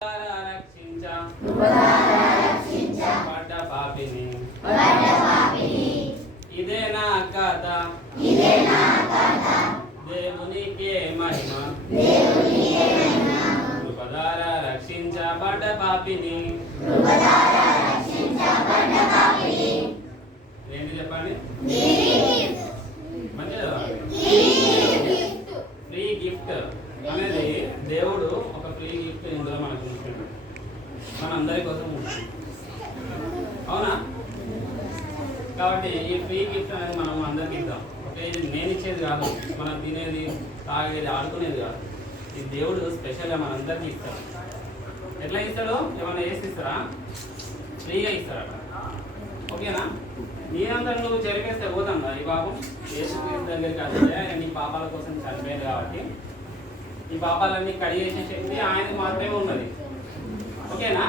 రక్షించ పడ్డ పాపిని ఇదే నా కథ దేవునికే మహిమ కృపధార రక్షించబడ్డ పాపిని ఏంటి చెప్పండి మంచిదా ఫ్రీ గిఫ్ట్ అనేది దేవుడు ఒక ఫ్రీ గిఫ్ట్ ఇందులో మనకు ఉంచుకుంటాడు మన అందరి కోసం ఉంటుంది అవునా కాబట్టి ఈ ఫ్రీ గిఫ్ట్ అనేది మనం అందరికి ఇద్దాం ఓకే ఇది నేను ఇచ్చేది కాదు మనం తినేది తాగేది ఆడుకునేది కాదు ఇది దేవుడు స్పెషల్గా మనందరికీ ఇస్తాడు ఎట్లా ఇస్తాడు ఏమన్నా వేసి ఇస్తారా ఫ్రీగా ఇస్తారట ఓకేనా నేనంతా నువ్వు చెరిపేస్తే పోతాం కదా ఈ పాపం యేసుక్రీస్తు దగ్గరికి వస్తే ఆయన నీ పాపాల కోసం చనిపోయింది కాబట్టి ఈ పాపాలన్నీ కడిగేసే శక్తి ఆయనకు మాత్రమే ఉన్నది ఓకేనా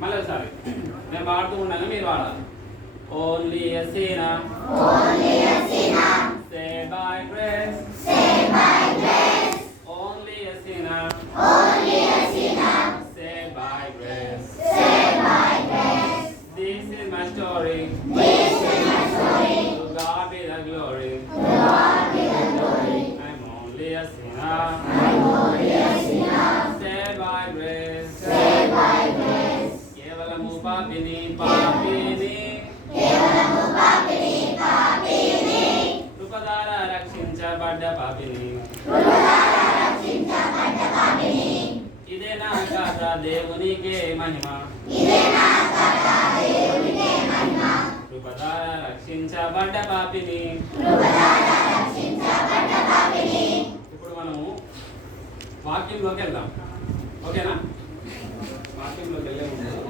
మళ్ళీ ఒకసారి నేను పాడుతూ ఉండగా మీరు పాడాలి only a sinner saved by grace only a sinner saved by grace this is my story to God be the glory I'm only a sinner saved by grace కేవలము పాపిని కృపధార రక్షించబడ్డ పాపిని ఇదే నా కథ దేవునికే మహిమ కృపధార రక్షించబడ్డ పాపిని ఇప్పుడు మనము వాక్యంలోకి వెళ్దాం ఓకేనా వాక్యంలోకి వెళ్ళే ముందు